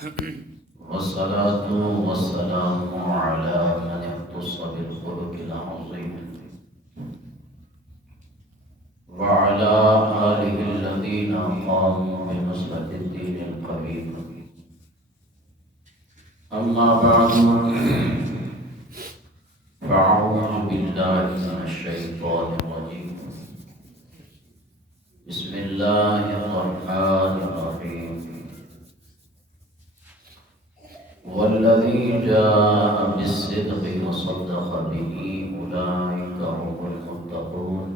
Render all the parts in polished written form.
والصلاة والسلام على من اختص بالخلق العظيم وعلى آله الذين قاموا بنصرة الدين القويم. أما بعد فأعوذ بالله من الشيطان الرجيم. بسم الله الرحمن الرحيم. والذي جاء بالصدق وصدق به أولئك هم المتقون.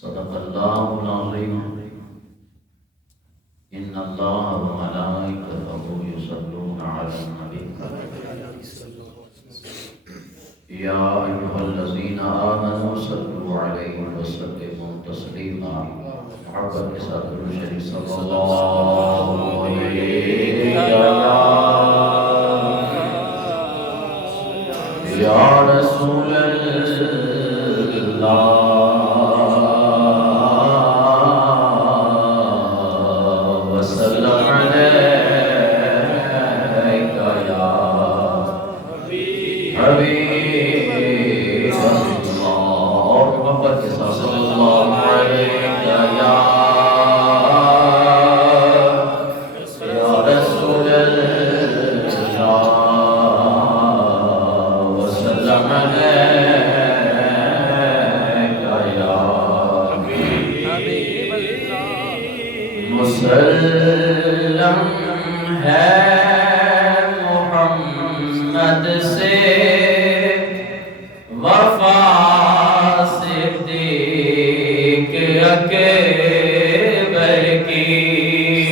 صدق الله العظيم. إن الله وملائكته يصلون على النبي يا أيها الذين آمنوا صلوا عليه وسلموا تسليما. محبت کے ساتھ درود شریف صلی اللہ علیہ یا رسول اللہ وسلم علیک یا حبیب اللہ. محبت کے ساتھ صلی اللہ علیہ مسلم ہے محمد سے وفا صدیق اکبر کی.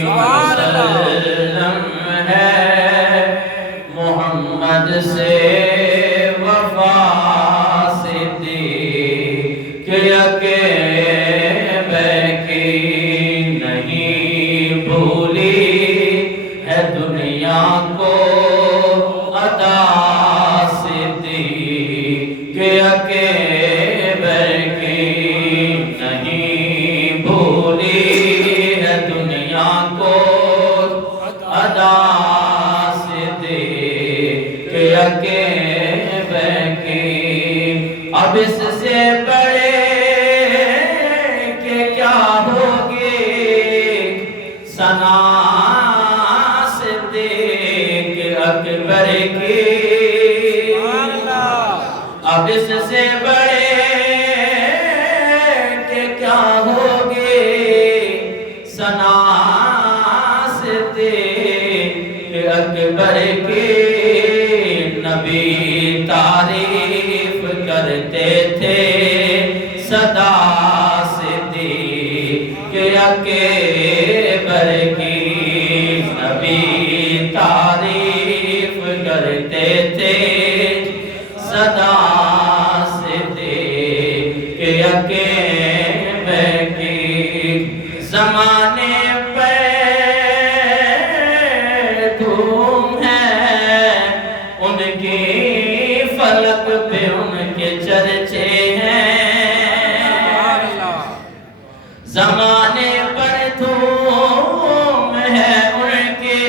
مسلم ہے محمد سے وفا صدیق اکبر کی. دنیا کو عطا صدیق اکبر کی نہیں بھولی ہے. دنیا کو عطا صدیق اکبر کی. اب اس سے بڑے کہ کیا ہوگی ثنا اکبر کی. اب اس سے بڑے کہ کیا ہوگی ثنا صدیق اکبر کی. نبی تعریف کرتے تھے سدا صدیق اکبر کی. نبی تعریف کرتے تھے سدا صدیق اکبر کی. زمانے پہ دھوم ہے ان کی فلک پہ ان کے چرچے ہیں. زمانے پر دھوم ہے ان کی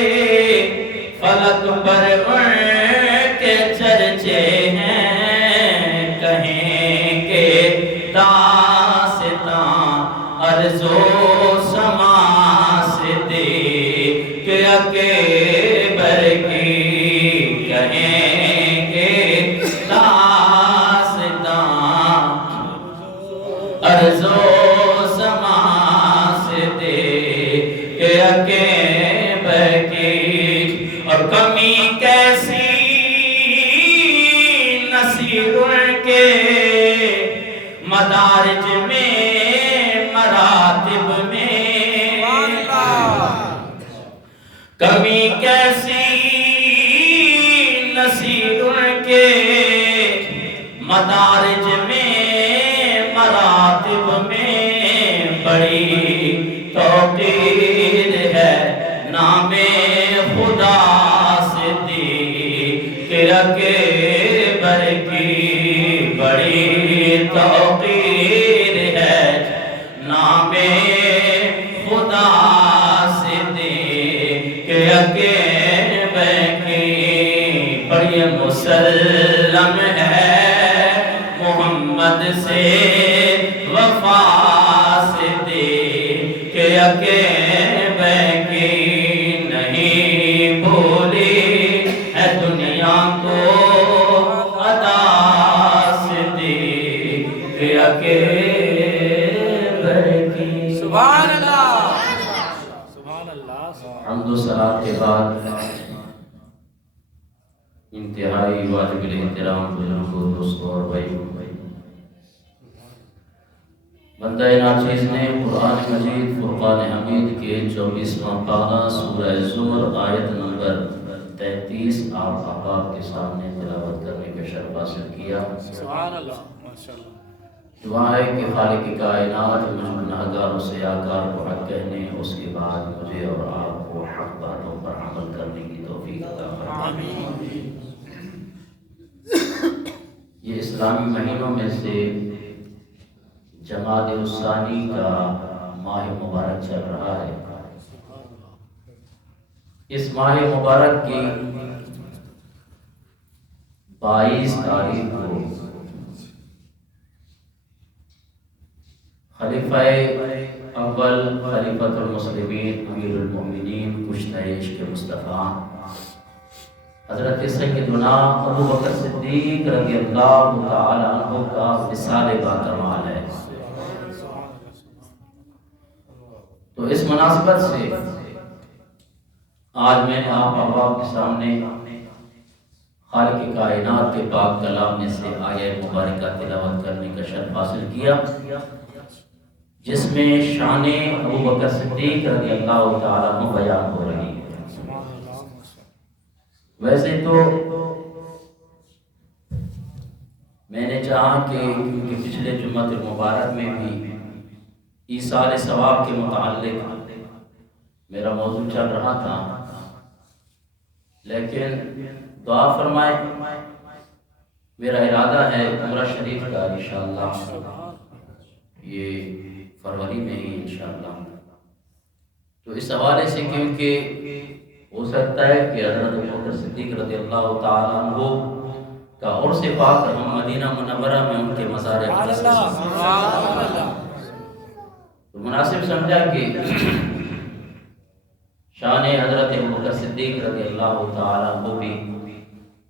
فلک پر ان کے چرچے ہیں. کہیں کہ داستاں ارض و سما صدیق اکبر کی. کہیں کہ داستاں ارض و سما صدیق اکبر کی. اور کمی کیسی نصیر کے مدارج میں مراتب میں. کمی کیسی نصیر کے مدارج میں مراتب میں. بڑی توقیر ہے نام خدا صدیق اکبر کی. بڑی توقیر ہے نام خدا صدیق سے وفا سے دیکھ اکیبے کی نہیں بھولی ہے دنیا کو ادا سے دیکھ اکیبے کی. سبحان اللہ. حمد و ثنا کے بعد انتہائی واجب الاحترام بزرگوں دوستوں اور بھائیوں، بندہ ناچیز نے قرآن مجید فرقان حمید کے 24واں پارہ سورہ زمر آیت نمبر 33 آپ احباب کے سامنے تلاوت کرنے کا شرف حاصل کیا. سبحان اللہ. ماشاءاللہ. دعا ہے کہ خالق کائنات مجھ گناہگاروں سے آکار کو حق کہنے، اس کے بعد مجھے اور آپ کو حق باتوں پر عمل کرنے کی توفیق عطا فرمائے. یہ اسلامی مہینوں میں سے جمادی الثانی کا ماہ مبارک چل رہا ہے. اس ماہ مبارک کی 22 تاریخ کو خلیفہ اول خلیفۃ المسلمین امیر المؤمنین کشتہ عشق مصطفیٰ حضرت سیدنا ابو بکر صدیق رضی اللہ تعالی عنہ کا وصال باکمال ہے. تو اس مناسبت سے آج میں نے آپ احباب کے سامنے خالق کائنات کے پاک کلام میں سے آیہ مبارکہ تلاوت کرنے کا شرف حاصل کیا، جس میں شان ابو بکر صدیق رضی اللہ تعالیٰ عنہ بیان ہو رہی ہے. ویسے تو میں نے چاہا کہ پچھلے جمعہ المبارک میں بھی ایصال ثواب کے متعلق میرا موضوع چل رہا تھا، لیکن دعا فرمائے میرا ارادہ ہے عمرہ شریف کا انشاءاللہ یہ فروری میں ہی انشاءاللہ. تو اس حوالے سے کیونکہ ہو سکتا ہے کہ حضرت ابوبکر صدیق رضی اللہ تعالیٰ عنہ کا عرس پاک ہم مدینہ منورہ میں ان کے مزار اقدس کے تو مناسب سمجھا کہ شان حضرت ابوبکر صدیق رضی اللہ تعالیٰ عنہ بھی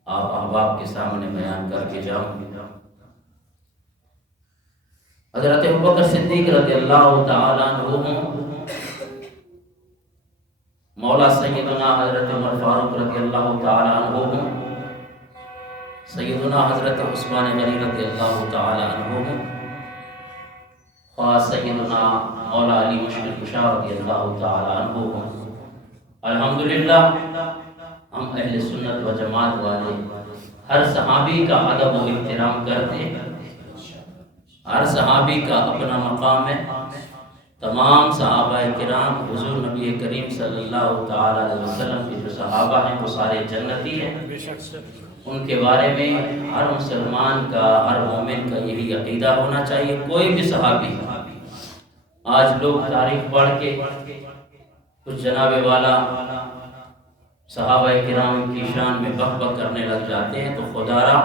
آپ احباب کے سامنے بیان کر کے جاؤں. حضرت ابوبکر صدیق رضی اللہ تعالیٰ عنہ مولا سیدنا حضرت عمر فاروق رضی اللہ تعالیٰ عنہ، سیدنا حضرت عثمان غنی رضی اللہ تعالیٰ عنہ، خواہ سیدنا مولا علی مشکل کشا رضی اللہ تعالیٰ عنہ. الحمدللہ ہم اہل سنت و جماعت والے ہر صحابی کا ادب و احترام کرتے ہیں. ہر صحابی کا اپنا مقام ہے. تمام صحابہ کرام حضور نبی کریم صلی اللہ تعالی علیہ وسلم کے جو صحابہ ہیں وہ سارے جنتی ہیں. ان کے بارے میں ہر مسلمان کا، ہر مومن کا یہی عقیدہ ہونا چاہیے. کوئی بھی صحابی، آج لوگ تاریخ پڑھ کے کچھ جناب والا صحابہ کرام کی شان میں بک بک کرنے لگ جاتے ہیں، تو خدا را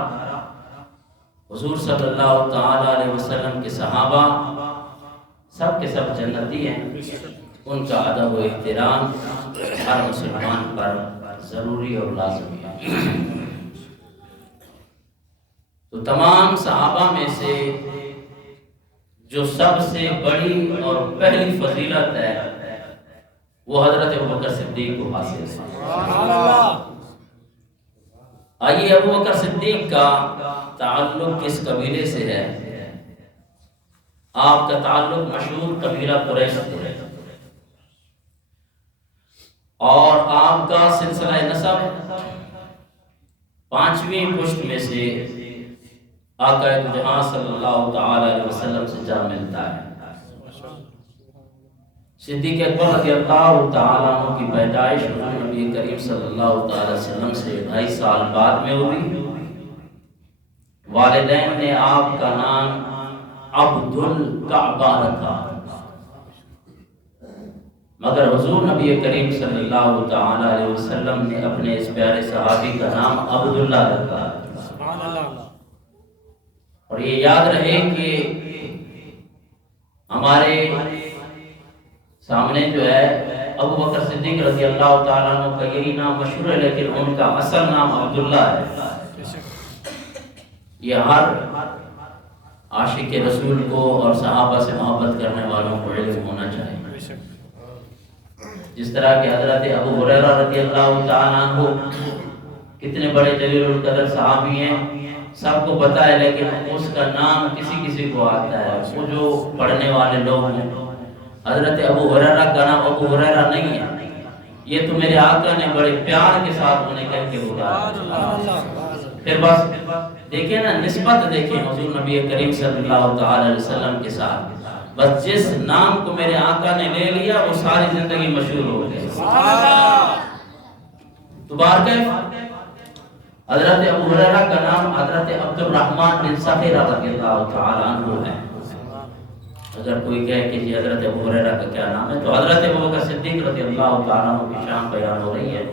حضور صلی اللہ تعالی علیہ وسلم کے صحابہ سب کے سب جنتی ہیں. ان کا ادب و احترام ہر مسلمان پر ضروری اور لازمی ہے. تو تمام صحابہ میں سے جو سب سے بڑی اور پہلی فضیلت ہے وہ حضرت ابوبکر صدیق کو حاصل ہے. آئیے ابوبکر صدیق کا تعلق کس قبیلے سے ہے؟ آپ کا تعلق مشہور قبیلہ قریش سے ہے، اور آپ کا سلسلہ نسب 5ویں پشت میں سے آقا جہاں صلی اللہ تعالی علیہ وسلم سے جا ملتا ہے. صدیق اکبر رضی اللہ تعالیٰ عنہ کی پیدائش حضور نبی کریم صلی اللہ تعالی علیہ وسلم سے 2.5 سال بعد میں ہوئی. والدین نے آپ کا نام عبد الکعبہ رکھا، مگر حضور نبی کریم صلی اللہ تعالی علیہ وسلم نے اپنے اس پیارے صحابی کا نام عبداللہ رکھا. اور یہ یاد رہے کہ ہمارے سامنے جو ہے ابو بکر صدیق رضی اللہ تعالیٰ عنہ کا یہی نام مشہور ہے، لیکن ان کا اصل نام عبداللہ ہے۔ یہ ہر عاشق رسول کو اور صحابہ سے محبت کرنے والوں کو علم ہونا چاہیے۔ جس طرح کہ حضرت ابو ہریرہ رضی اللہ تعالیٰ عنہ کتنے بڑے جلیل القدر صحابی ہیں، سب کو پتہ ہے، لیکن اس کا نام کسی کسی کو آتا ہے، وہ جو پڑھنے والے لوگ ہیں۔ حضرت ابو ہریرہ کا نام ابو ہریرہ نہیں ہے، یہ تو میرے آقا نے بڑے پیار کے ساتھ انہیں کہہ کے بلایا۔ پھر بس دیکھیں نا، نسبت دیکھیں حضور نبی کریم صلی اللہ تعالی علیہ وسلم کے ساتھ، بس جس نام کو میرے آقا نے لے لیا وہ ساری زندگی مشہور ہو گئی۔ تو بارکہ حضرت ابو ہریرہ کا نام حضرت عبد الرحمن بن صخر رضی اللہ تعالی عنہ ہے۔ اگر کوئی کہے کہ جی حضرت ابو ہریرہ کا کیا نام ہے، تو حضرت ابو بکر صدیق رضی اللہ تعالی عنہ کی شان بیان ہو رہی ہے۔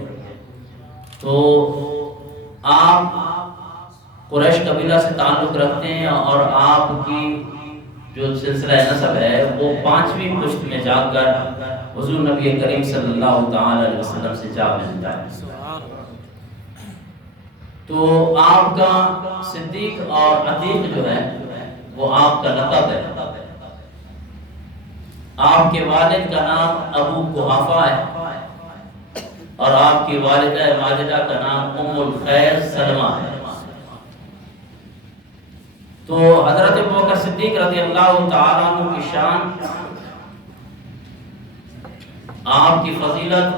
تو آپ قریش قبیلہ سے تعلق رکھتے ہیں اور آپ کی جو سلسلہ نسب ہے وہ 5ویں پشت میں جا کر حضور نبی کریم صلی اللہ تعالی علیہ وسلم سے جا ملتا ہے۔ تو آپ کا صدیق اور عتیق جو ہے وہ آپ کا لقب ہے۔ آپ کے والد کا نام ابو قحافہ ہے اور آپ کی والدہ ماجدہ کا نام ام الخیر سلمہ ہے۔ تو حضرت ابو بکر صدیق رضی اللہ تعالیٰ عنہ کی شان، آپ کی فضیلت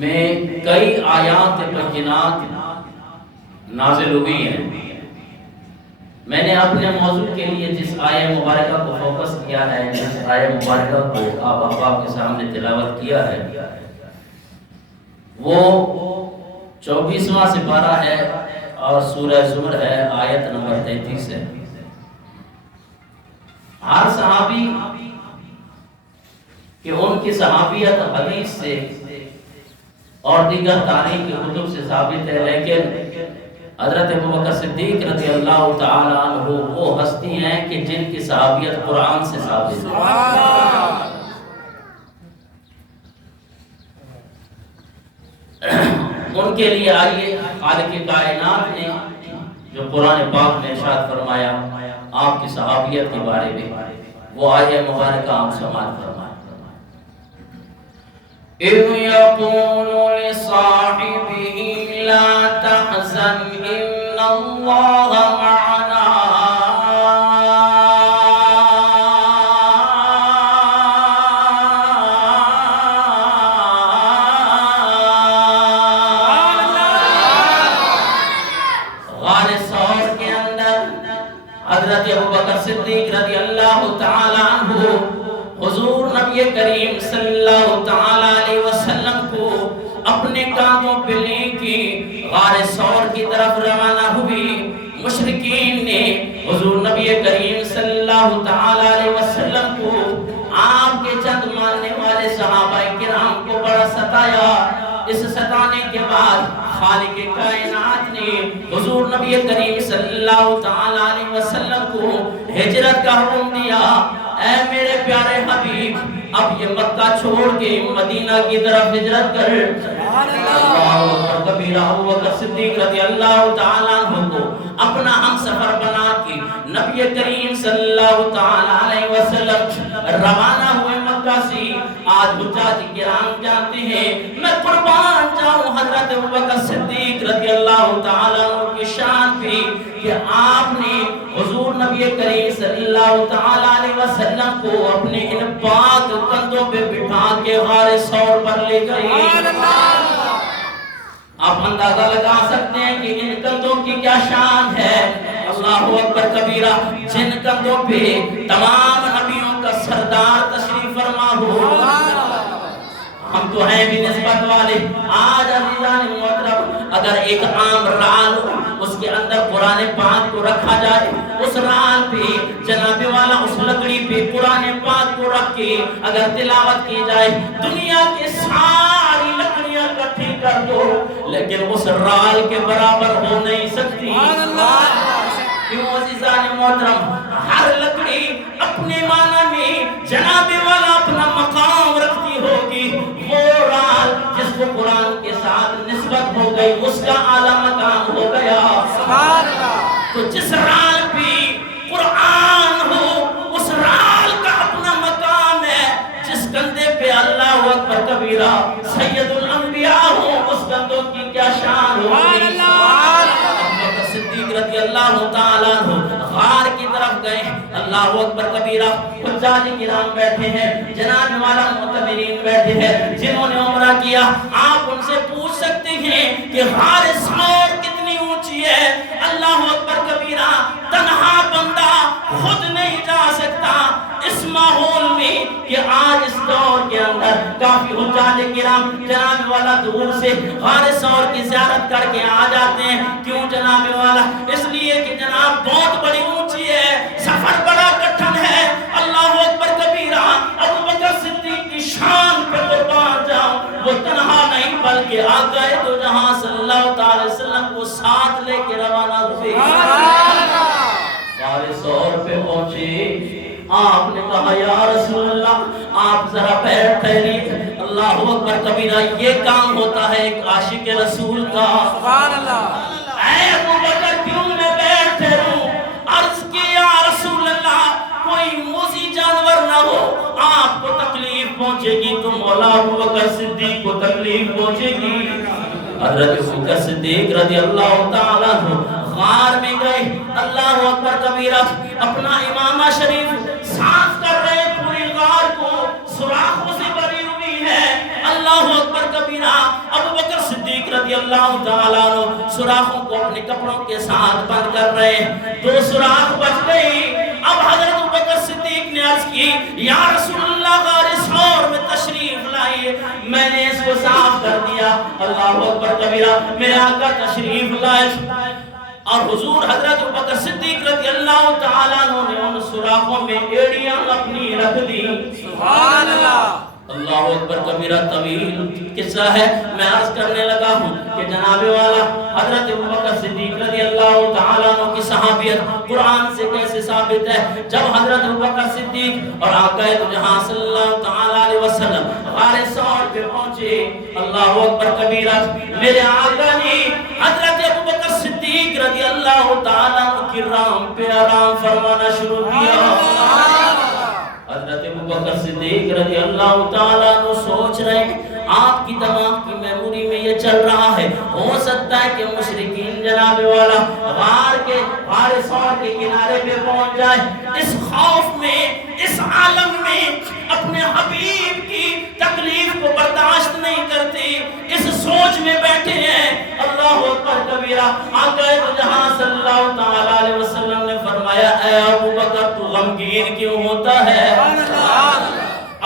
میں کئی آیات بینات نازل ہوئی ہیں۔ میں نے اپنے موضوع کے لیے جس آیہ مبارکہ کو فوکس کیا ہے، جس آیہ مبارکہ کو آپ احباب کے سامنے تلاوت کیا ہے، وہ 24واں سپارہ ہے اور سورہ زمر ہے، آیت نمبر 33 ہے۔ ہر صحابی کہ ان کی صحابیت حدیث سے اور دیگر تاریخ کی کتب سے ثابت ہے، لیکن حضرت ابو بکر صدیق رضی اللہ تعالی عنہ وہ ہستی ہیں کہ جن کی صحابیت قرآن سے ثابت ہے۔ ان کے لیے آئیے خالق کائنات نے جو قرآن پاک میں ارشاد فرمایا آپ کی صحابیت کے بارے میں، وہ آیہ مبارکہ ہم سماعت فرمائیں۔ اِذْ يَقُولُ لِصَاحِبِهِ لَا تَحْزَنْ إِنَّ اللَّهَ مَعَنَا صدیق رضی اللہ تعالی عنہ حضور نبی کریم صلی اللہ تعالی علیہ وسلم کو اپنے کاندھوں پہ لے کے غار ثور کی طرف روانہ ہوئی۔ مشرکین نے حضور نبی کریم صلی اللہ تعالی علیہ وسلم کو، آپ کے چند ماننے والے صحابہ کرام کو بڑا ستایا۔ اس ستانے کے بعد خالق کائنات نے حضور نبی کریم صلی اللہ تعالی علیہ وسلم کو ہجرت کا حکم دیا۔ اے میرے پیارے حبیب، اب یہ مکہ چھوڑ کے مدینہ کی طرف ہجرت کر۔ اللہ اکبر کبیرہ۔ ابو بکر صدیق رضی اللہ تعالیٰ عنہ کو اپنا ہم سفر بنا کے نبی کریم صلی اللہ تعالیٰ علیہ وسلم روانہ ہوئے مکہ سے۔ آج حجاج کرام جانتے ہیں، میں قربان جاؤں حضرت ابو بکر صدیق رضی اللہ تعالیٰ عنہ کی شان پہ کہ آپ نے حضور نبی کریم صلی اللہ تعالیٰ علیہ وسلم کو اپنے ان پاک کندھوں پہ بٹھا کے غار ثور پر لے گئے۔ آپ اندازہ لگا سکتے ہیں کہ ان کندھوں کی کیا شان ہے۔ اللہ اکبر کبیرہ، جن کندھوں پہ تمام نبیوں کا سردار تشریف فرما ہو۔ ہم تو ہیں بھی نسبت والے۔ آج عزیزان محترم، اگر ایک عام رال اس کے اندر قرآن پاک کو رکھا جائے، اس رال پہ جناب والا اس لکڑی پہ قرآن پاک کو رکھ کے اگر تلاوت کی جائے، دنیا کے ساری لکڑیاں اکٹھی کر دو لیکن اس رال کے برابر ہو نہیں سکتی۔ کیوں عزیزان محترم، ہر لکڑی اپنے معنی میں جناب والا اپنا مقام رکھتی ہوگی. وہ رال جس کو قرآن کے ساتھ نسبت ہو گئی اس کا اعلیٰ مقام ہو گیا. سبحان اللہ. تو جس رال پہ قرآن ہو اس رال کا اپنا مقام ہے. جس کندھے پہ اللہ اکبر کبیرہ سید الانبیاء ہو اس کندھوں کی کیا شان ہوگی. صدیق رضی اللہ تعالیٰ عنہ غار کی طرف گئے. اللہ اکبر کبیرہ. حجاج کرام بیٹھے ہیں، جناب والا معتمرین بیٹھے ہیں جنہوں نے عمرہ کیا. آپ ان سے پوچھ سکتے ہیں کہ غار ثور کتنی اونچی ہے. اللہ اکبر کبیرہ. تنہا بندہ خود نہیں جا سکتا اس ماحول میں کہ آج اس دور کے اندر کافی حجاج کرام جناب والا دور سے غار ثور کی زیارت کر کے آ جاتے ہیں. کیوں جناب والا؟ اس لیے کہ جناب بہت بڑی اونچی ہے، سفر بڑا کٹھن ہے. اللہ اکبر کبیرہ. ابو بکر صدیق کی شان پہ قربان جاؤں، وہ تنہا نہیں بلکہ آقا دو جہاں صلی اللہ تعالی وسلم کو ساتھ لے کے روانہ ہوئے. غار ثور پہ پہنچے. آپ نے کہا یا رسول اللہ آپ ذرا پیر ٹھہریے. اللہ اکبر کبیرہ. یہ کام ہوتا ہے ایک عاشق رسول کا. سبحان اللہ. اے ابو بکر کیوں میں پیر ٹھہروں؟ عرض کی یا رسول اللہ کوئی موذی جانور نہ ہو، آپ کو تکلیف پہنچے گی تو مولا ابو بکر صدیق کو تکلیف پہنچے گی. حضرت ابو بکر صدیق رضی اللہ تعالیٰ عنہ غار میں گئے. اللہ اکبر کبیرہ. اپنا امامہ شریف صاف کر رہے. پوری غار کو سوراخوں سے بھری ہوئی ہے. اللہ اکبر کبیرہ. ابو بکر صدیق رضی اللہ تعالیٰ عنہ سوراخوں کو اپنے کپڑوں کے ساتھ بند کر رہے. 2 سوراخ بچ گئی. اب حضرت ابو بکر صدیق نے عرض کی یا رسول اللہ غار ثور میں تشریف لائیے، میں نے اس کو صاف کر دیا. اللہ اکبر کبیرہ. میرے آقا تشریف لائے اور حضور حضرت ابوبکر صدیق رضی اللہ تعالیٰ عنہ نے ان سوراخوں میں ایڑیاں اپنی رکھ دی. سبحان اللہ. اللہ اکبر کبیرہ. طویل قصہ ہے، میں عرض کرنے لگا ہوں کہ جناب والا حضرت ابوبکر صدیق رضی اللہ تعالیٰ عنہ کی صحابیت قرآن سے کیسے ثابت ہے. جب حضرت ابوبکر صدیق اور آقا دو جہاں صلی اللہ تعالیٰ علیہ وسلم غار ثور پہ پہنچے. اللہ اکبر کبیرہ. میرے آقا نے حضرت ابوبکر صدیق رضی اللہ تعالیٰ عنہ کی رام پہ آرام فرمانا شروع کیا. حضرت ابوبکر صدیق رضی اللہ تعالیٰ عنہ سوچ رہے ہیں. آپ کی دماغ کی میموری میں یہ چل رہا ہے ہو سکتا ہے کہ مشرکین جناب والا غار ثور کے کنارے پہ پہنچ جائے. اس خوف میں، اس عالم میں اپنے حبیب کی تکلیف کو برداشت نہیں کرتے، اس سوچ میں بیٹھے ہیں. اللہ اکبر کبیرہ. آقا دو جہاں صلی اللہ تعالیٰ علیہ وسلم نے فرمایا اے ابوبکر تو غمگین کیوں ہوتا ہے؟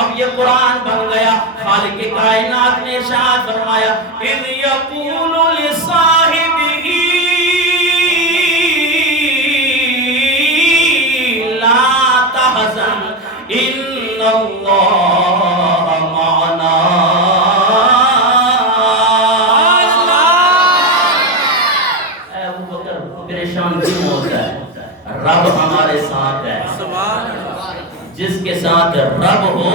اب یہ قرآن بن گیا. خالق کائنات نے ارشاد فرمایا اذ یقول لصاحبہ لا تحزن ان اللہ معنا. اے ابوبکر پریشان کیوں ہوتا ہے؟ رب ہمارے ساتھ ہے. جس کے ساتھ رب ہو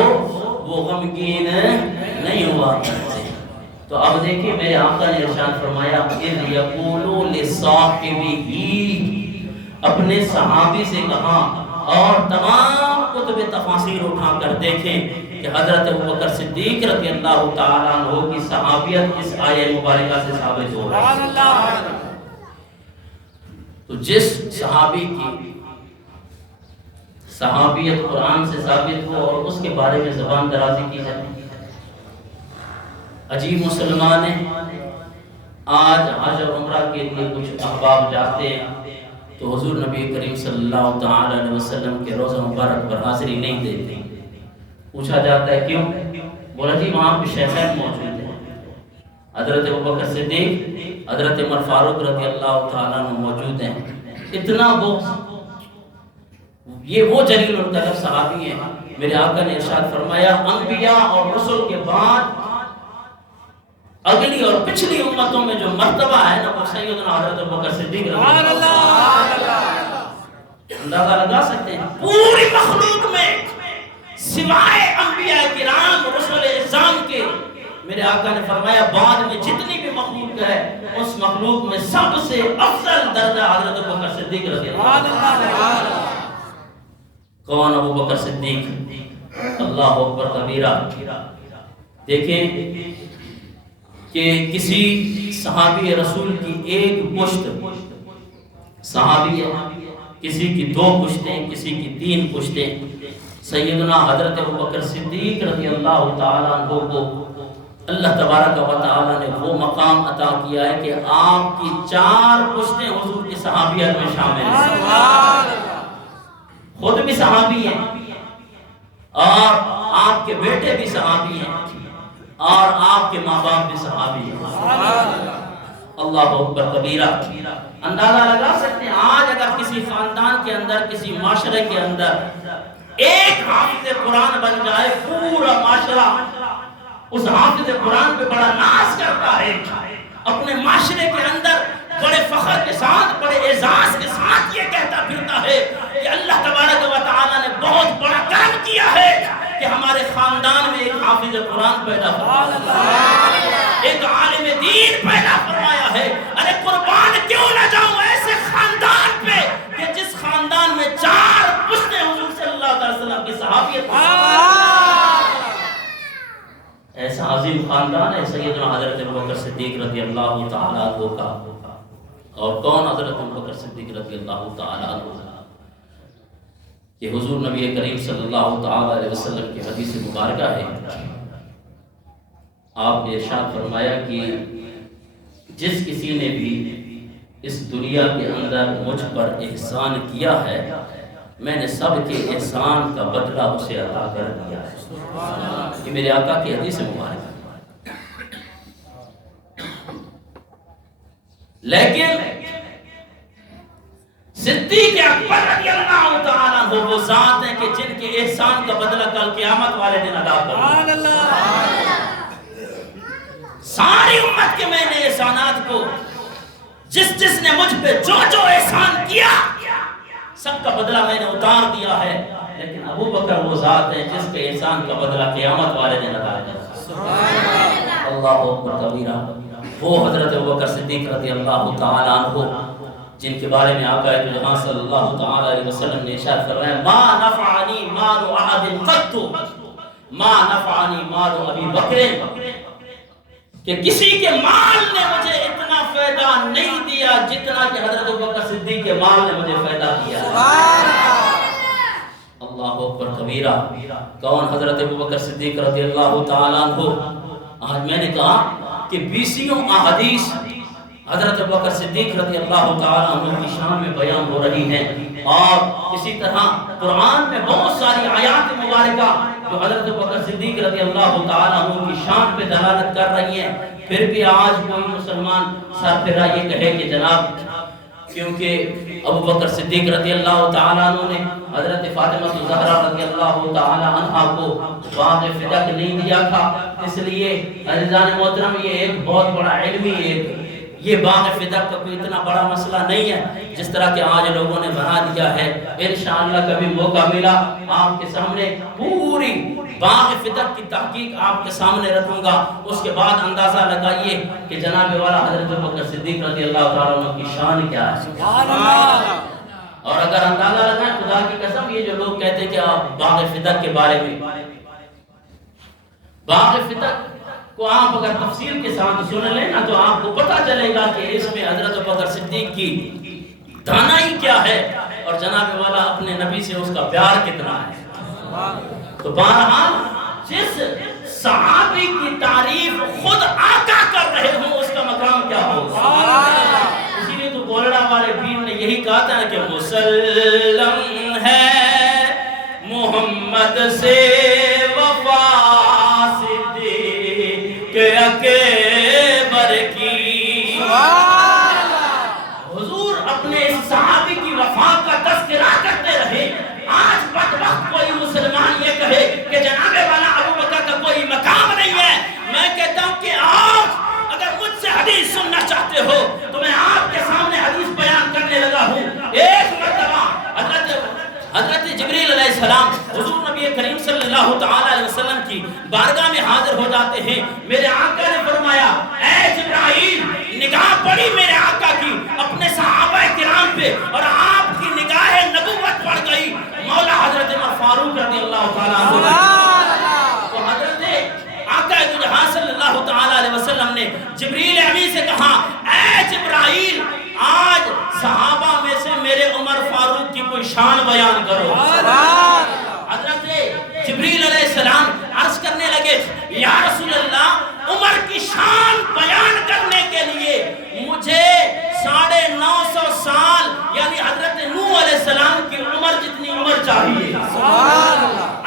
وہ غمگین نہیں ہوا کرتے. تو اب دیکھیں میرے آقا نے ارشاد فرمایا اذ یقول لصاحبہ، اپنے صحابی سے کہا. اور تمام کتب تفاسیر اٹھا کر دیکھیں کہ حضرت ابوبکر صدیق رضی اللہ تعالیٰ عنہ کی صحابیت اس آیہ مبارکہ سے ثابت ہو رہی ہے. تو جس صحابی کی صحابیت قرآن سے ثابت ہو اور اس کے بارے میں زبان درازی کی جائے. عجیب مسلمان ہیں. آج حج اور عمرہ کے لیے کچھ احباب جاتے ہیں تو حضور نبی کریم صلی اللہ تعالی علیہ وسلم کے روضہ مبارک پر حاضری نہیں دیتے. پوچھا جاتا ہے کیوں؟ بولا جی وہاں پہ شیخین موجود ہیں. حضرت ابوبکر صدیق، حضرت عمر فاروق رضی اللہ تعالیٰ عنہ موجود ہیں. اتنا بغض. یہ وہ جلیل القدر صحابی ہیں. میرے آقا نے ارشاد فرمایا انبیاء اور رسول کے بعد اگلی اور پچھلی امتوں میں جو مرتبہ ہے نا وہ سیدنا حضرت ابوبکر صدیق رضی اللہ عنہ. اندازہ لگا سکتے ہیں پوری مخلوق میں سوائے انبیاء کرام رسول اعظام کے، میرے آقا نے فرمایا بعد میں جتنی بھی مخلوق ہے اس مخلوق میں سب سے افضل درجہ حضرت ابوبکر صدیق رضی اللہ عنہ۔ کون ابوبکر صدیق؟ اللہ اکبر کبیرہ۔ دیکھیں کہ کسی صحابی رسول کی ایک پشت صحابی ہے، کسی کی 2 پشتیں، کسی کی 3 پشتیں، سیدنا حضرت ابوبکر صدیق رضی اللہ تعالیٰ عنہ کو اللہ تبارک و تعالیٰ نے وہ مقام عطا کیا ہے کہ آپ کی 4 پشتیں حضور کی صحابیت میں شامل ہیں، خود بھی صحابی ہیں اور آپ کے بیٹے بھی صحابی ہیں اور آپ کے ماں باپ بھی صحابی ہیں۔ اللہ اکبر کبیرہ۔ اندازہ لگا سکتے ہیں آج اگر کسی خاندان کے اندر، کسی معاشرے کے اندر ایک حافظ قرآن بن جائے، پورا معاشرہ اس حافظ قرآن پہ بڑا ناز کرتا ہے، اپنے معاشرے کے اندر بڑے فخر کے ساتھ، بڑے اعزاز کے ساتھ یہ کہتا پھرتا ہے کہ اللہ تبارک و تعالیٰ نے بہت بڑا کرم کیا ہے کہ ہمارے خاندان میں ایک حافظ قرآن پیدا فرمایا، ایک عالم دین پیدا فرمایا ہے۔ ارے قربان کیوں نہ جاؤں ایسے خاندان پہ کہ جس خاندان میں 4 پشتیں حضور صلی اللہ علیہ وسلم کی صحابیت، ایسا عظیم خاندان ہے سیدنا حضرت ابوبکر صدیق رضی اللہ تعالیٰ عنہ کا۔ اور کون حضرت ابوبکر صدیق رضی اللہ تعالیٰ عنہ کہ حضور نبی کریم صلی اللہ تعالیٰ علیہ وسلم کی حدیث مبارکہ ہے، آپ نے ارشاد فرمایا کہ جس کسی نے بھی اس دنیا کے اندر مجھ پر احسان کیا ہے، میں نے سب کے احسان کا بدلہ اسے عطا کر دیا ہے۔ یہ میرے آقا کی حدیث مبارک ہے۔ لیکن صدیق اکبر رضی اللہ تعالیٰ عنہ وہ ذات ہیں کہ جن کے احسان کا بدلہ کل قیامت والے دن ادا کروں۔ ساری امت کے میں نے احسانات کو، جس نے مجھ پہ جو احسان کیا، سب کا بدلہ میں نے اتار دیا ہے، لیکن ابوبکر وہ ذات ہے جس کے احسان کا بدلہ قیامت والے دن ادا کریں۔ اللہ اکبر کبیرہ۔ وہ حضرت ابوبکر صدیق رضی اللہ تعالیٰ عنہ جن کے بارے میں آقا جہاں صلی اللہ تعالیٰ علیہ وسلم نے ارشاد فرمایا ما نفعنی مال احد قط ما نفعنی مال ابی بکر، کہ کسی کے مال نے مجھے اتنا فائدہ نہیں دیا جتنا کہ حضرت ابوبکر صدیق کے مال نے مجھے فائدہ دیا۔ اللہ اکبر کبیرہ۔ کون حضرت ابوبکر صدیق رضی اللہ تعالیٰ عنہ؟ آج میں نے کہا کہ 20 احادیث حضرت ابوبکر صدیق رضی اللہ تعالیٰ عنہ کی شان میں بیان ہو رہی ہیں، اور اسی طرح قرآن میں بہت ساری آیات مبارکہ جو حضرت ابوبکر صدیق رضی اللہ تعالیٰ عنہ کی شان پہ دلالت کر رہی ہیں۔ پھر بھی آج کوئی مسلمان سر پھرا یہ کہے کہ جناب کیونکہ ابوبکر صدیق رضی اللہ تعالیٰ عنہ نے حضرت فاطمہ الزہرا رضی اللہ تعالیٰ عنہ کو باغ فدق نہیں دیا تھا، اس لیے عزیزان محترم یہ ایک بہت بڑا علمی یہ باغ فدق کا کوئی اتنا بڑا مسئلہ نہیں ہے جس طرح کہ آج لوگوں نے بنا دیا ہے۔ انشاءاللہ کبھی موقع ملا آپ کے سامنے پوری باغ فدق کی تحقیق آپ کے سامنے رکھوں گا، اس کے بعد اندازہ لگائیے کہ جناب والا حضرت ابوبکر صدیق رضی اللہ تعالیٰ عنہ کی شان کیا ہے۔ اور اگر اندازہ لگائیں خدا کی قسم، یہ جو لوگ کہتے ہیں کہ آپ باغ فدق کے بارے میں، باغ فدق کو آپ اگر تفصیل کے ساتھ سن لیں نا تو آپ کو پتہ چلے گا کہ اس میں حضرت ابوبکر صدیق کی دانائی کیا ہے اور جناب والا اپنے نبی سے اس کا پیار کتنا ہے۔ تو بہرحال جس صحابی کی تعریف خود آقا کر رہے ہوں اس کا مقام کیا ہوگا۔ اسی لیے تو گولڑا والے پیر نے یہی کہا تھا کہ مسلم ہے محمد سے وفا کہ اکبر کی۔ حضور اپنے اس صحابی کی وفا کا تذکرہ کرتے رہے۔ آج بدبخت کوئی مسلمان یہ کہے کہ جناب والا ابوبکر کا کوئی مقام نہیں ہے، میں کہتا ہوں کہ آپ اگر مجھ سے حدیث سننا چاہتے ہو تو میں آپ کے سامنے حدیث بیان کرنے لگا ہوں۔ ایک مرتبہ حضرت ہو جاتے ہیں. میرے آقا نے فرمایا اے جبرائیل نگاہ پڑی میرے آقا کی اپنے صحابہ کرام پہ اور آپ کی نگاہ نبوت پڑ گئی. مولا حضرت عمر فاروق رضی اللہ تعالیٰ عنہ تو حضرت آقا دو جہاں صلی اللہ تعالیٰ علیہ وسلم نے جبریل امین سے کہا اے جبرائیل آج صحابہ میں سے میرے عمر فاروق کی کوئی شان بیان کرو. حضرت جبریل علیہ السلام عرض کرنے لگے یا رسول اللہ عمر کی شان بیان کرنے کے لیے مجھے 950 سال یعنی حضرت نوح علیہ السلام کی عمر جتنی عمر چاہیے.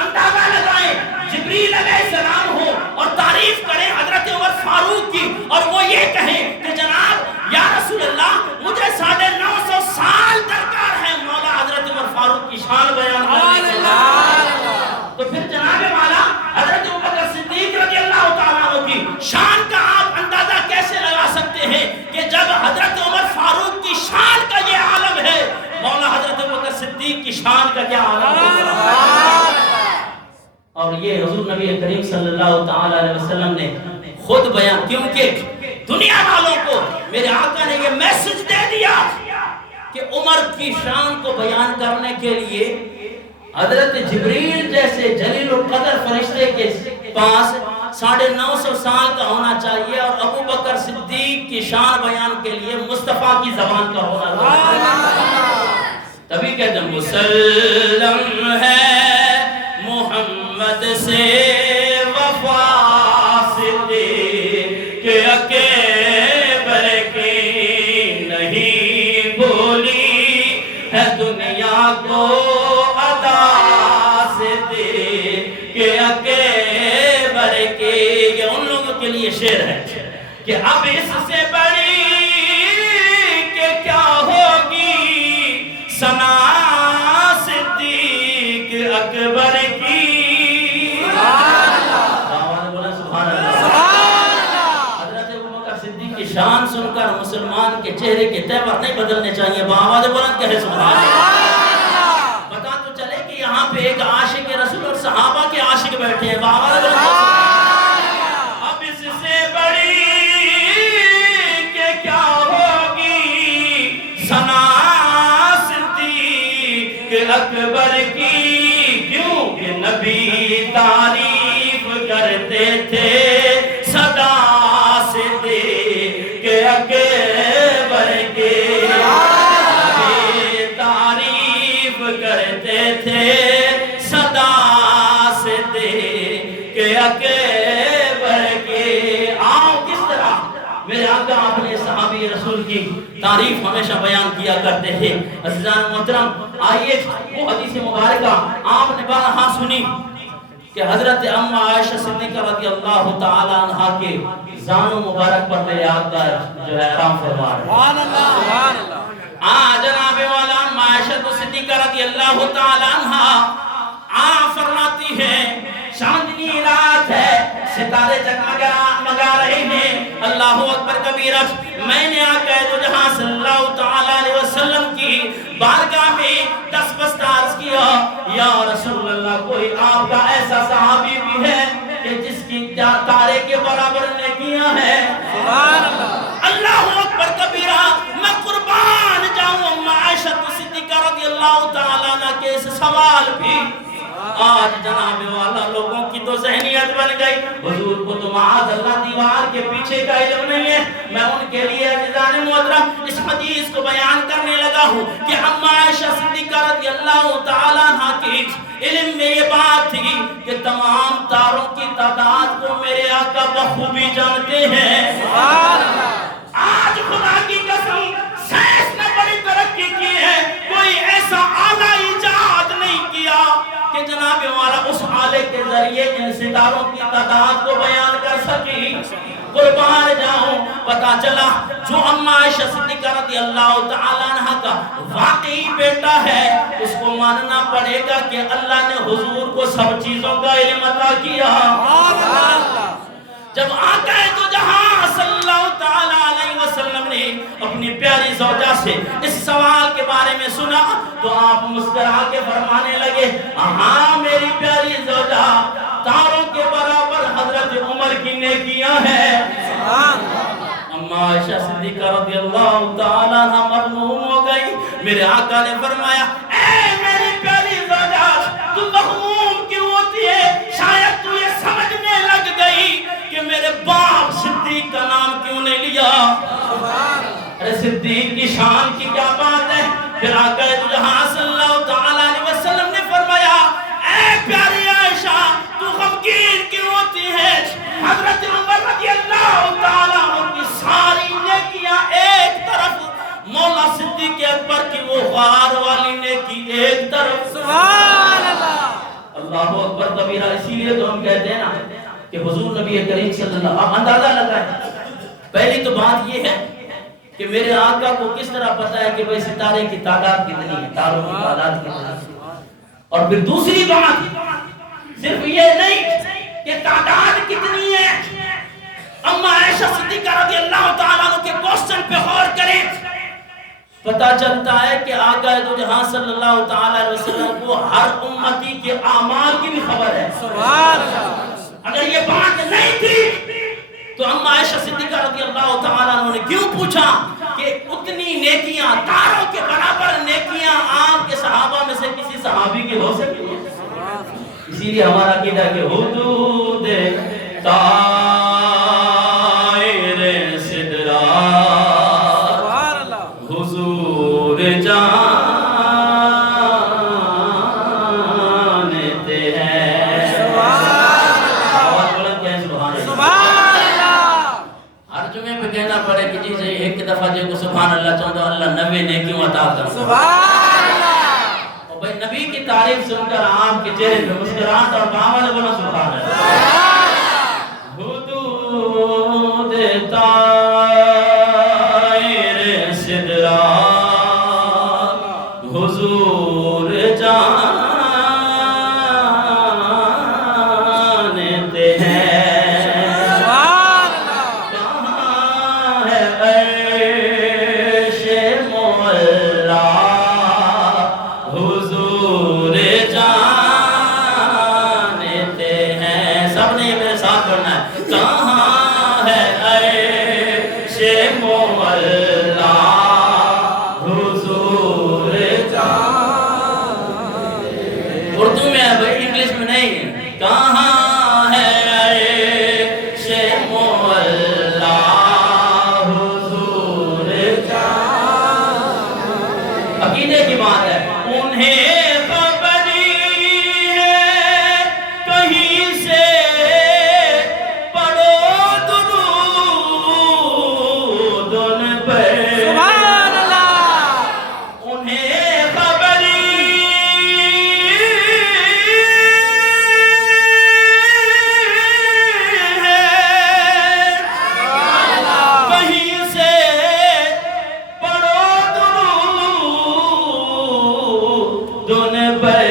اندازہ لگائیں جبریل علیہ السلام ہو اور تعریف کریں حضرت عمر فاروق کی اور وہ یہ کہیں کہ جناب یا رسول اللہ مجھے 950 سال درکار ہے مولا حضرت عمر فاروق کی شان بیان کرنے کے لیے. تو پھر جناب والا حضرت ابوبکر صدیق رضی اللہ تعالیٰ عنہ کی شان کا آپ اندازہ کیسے لگا سکتے ہیں کہ جب حضرت عمر فاروق کی شان کا یہ عالم ہے مولا حضرت ابوبکر صدیق کی شان کا کیا عالم ہے. اور یہ حضور نبی کریم صلی اللہ تعالیٰ علیہ وسلم نے خود بیان کیونکہ دنیا والوں کو میرے آقا نے یہ میسج دے دیا کہ عمر کی شان کو بیان کرنے کے لیے حضرت جبریل جیسے جلیل القدر فرشتے کے پاس 950 سال کا ہونا چاہیے اور ابو بکر صدیق کی شان بیان کے لیے مصطفیٰ کی زبان کا ہونا چاہیے. تبھی کہتے ہیں مسلم ہے محمد سے وفا صدیق اکبر کی نہیں بھولی ہے دنیا کو یہ ان لوگوں کے لیے شعر ہے کہ اب اس سے بڑی کہ کیا ہوگی ثنا صدیق اکبر کی. حضرت ابوبکر صدیق کی شان سن کر مسلمان کے چہرے کے تیور نہیں بدلنے چاہیے. بآواز بلند کہے سبحان اللہ. پتہ تو چلے کہ یہاں پہ ایک عاشق رسول اور صحابہ کے عاشق بیٹھے ہیں. بآواز بلند اکبر کی کیوں کہ نبی تعریف کرتے تھے صدا سے دے کہ اکبر کی نبی تعریف کرتے تھے صدا سے دے کہ اکبر کی. آؤ کس طرح میرے آقا اپنے صحابی رسول کی تعریف ہمیشہ بیان کیا کرتے تھے. عزیزان محترم آئیے وہ حدیث مبارکہ آپ نے بارہا سنی کہ حضرت ام عائشہ صدیقہ رضی اللہ تعالیٰ عنہ کے زانو مبارک پر میرے آقا جو ہے احرام فرما رہے ہیں. جناب والا ام عائشہ صدیقہ رضی اللہ تعالیٰ عنہ فرماتی ہیں چاندنی رات ہے ستارے جگمگا رہے ہیں اللہ اکبر کبیرہ. میں نے آقا دو جہاں صلی اللہ تعالیٰ علیہ وسلم کی بارگاہ میں 10 بستہ عرض کیا یا رسول اللہ کوئی آپ کا ایسا صحابی بھی ہے کہ جس کی تارے کے برابر نے کیا ہے. سبحان اللہ. اللہ اکبر کبیرہ. میں قربان جاؤں ام عائشہ صدیقہ رضی اللہ تعالیٰ عنہ کے اس سوال بھی آج جناب والا لوگوں کی تو ذہنیت بن گئی حضور کو تو معاذ اللہ دیوار کے پیچھے کا علم نہیں ہے. میں ان کے لیے عزیزان محترم اس حدیث کو بیان کرنے لگا ہوں کہ ام عائشہ صدیقہ رضی اللہ تعالیٰ عنہ کی علم میں یہ بات تھی کہ تمام تاروں کی تعداد کو میرے آقا بخوبی جانتے ہیں. سبحان اللہ. آج خدا کی قسم سائنس نے بڑی ترقی کی ہے کوئی ایسا آلہ ایجاد نہیں کیا کہ جناب والا اس آلے کے ذریعے ان ستاروں کی تعداد کو بیان کر سکی. قربان جاؤں پتا چلا جو ام عائشہ صدیقہ رضی اللہ تعالیٰ عنہ کا واقعی بیٹا ہے اس کو ماننا پڑے گا کہ اللہ نے حضور کو سب چیزوں کا علم عطا کیا. جب آقا تو جہاں صلی اللہ تعالیٰ علیہ وسلم نے اپنی پیاری زوجہ سے اس سوال کے بارے میں سنا تو آپ مسکرا کے فرمانے لگے ہاں میری پیاری زوجہ تاروں کے برابر حضرت عمر عمر کی نیکیاں ہیں. اما عائشہ صدیقہ رضی اللہ تعالیٰ عنہ مرحوم ہو گئی. میرے آقا نے فرمایا اے میری پیاری زوجہ تو مغموم کیوں ہوتی ہے؟ شاید تو یہ سمجھنے لگ گئی کہ میرے باپ صدیق کا نام کیوں نہیں لیا. ارے صدیق کی شان کی کیا بات ہے. پھر آقا جہاں صلی اللہ تعالیٰ علیہ وسلم نے فرمایا اے پیاری عائشہ تو غمگین کیوں ہوتی ہے؟ حضرت عمر رضی اللہ تعالیٰ عنہ کی ساری نیکیاں ایک طرف، مولا صدیق اکبر کی وہ غار والی نیکی ایک طرف. سبحان اللہ. اللہ اکبر کبیرہ. اسی لیے تو ہم کہتے ہیں نا کہ حضور نبی کریم صلی اللہ علیہ وسلم. آپ اندازہ لگائیں. پہلی تو بات یہ ہے کہ میرے آقا کو کس طرح پتا ہے کہ بھئی ستارے کی تعداد کتنی ہے، تاروں کی تعداد کتنی ہے. اور پھر دوسری بات صرف یہ نہیں کہ تعداد کتنی ہے. اما عائشہ صدیقہ رضی اللہ تعالیٰ عنہ کے کوسچن پہ غور کریں. پتہ چلتا ہے کہ آقا دو جہاں صلی اللہ تعالیٰ علیہ وسلم کو ہر امتی کے اعمال کی بھی خبر ہے. سبحان اللہ. اگر یہ بات نہیں تھی تو اما عائشہ صدیقہ رضی اللہ تعالیٰ عنہ نے کیوں پوچھا کہ اتنی نیکیاں، تاروں کے برابر نیکیاں آپ کے صحابہ میں سے کسی صحابی کی ہو سکتی ہیں؟ اسی لیے ہمارا عقیدہ کہ حدود طائر سدرات حضور جانتے ہیں. آواز بلند کہیں سبحان اللہ. ہر جمعے پہ کہنا پڑے کہ جی سے ایک دفعہ جو کو سبحان اللہ چاہتا ہوں اللہ 90 نیکیوں عطا کرتا. سبحان اللہ. اور بھئی نبی کی تعریف سن کر آپ کے چہرے پہ مسکراہٹ اور بآواز بولو سبحان اللہ. حدود طائر سدرات حضور جانتے ہیں. کہاں ہے عرش مولا حضور جانتے ہیں. سب نے یہ میرے ساتھ پڑھنا ہے. کہاں ہے عرش مولا حضور جانتے ہیں. اردو میں ہے بھائی، انگلش میں نہیں ہے. کہاں ہے عرش مولا حضور جانتے. عقیدے کی بات ہے. انہیں خبری ہے کہیں سے پڑھو درود ان پر. سبحان اللہ. انہیں خبری ہے کہیں سے پڑھو درود ان پر.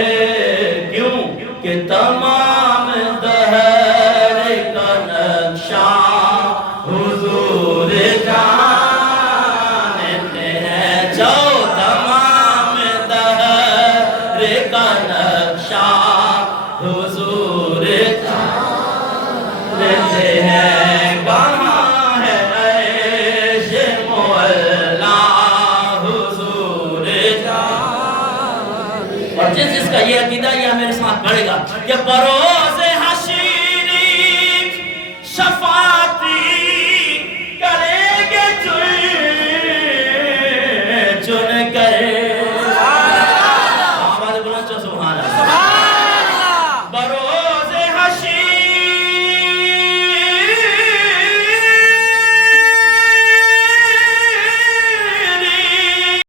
کیوں کہ تمام دہر کا نقشہ حضور جانتے ہیں. جو تمام دہر کا نقشہ حضور جانتے ہیں. کہاں ہے عرش مولا حضور جانتے. اور جس کا یہ عقیدہ یہ میرے ساتھ پڑھے گا کہ بروز حشر شفاعت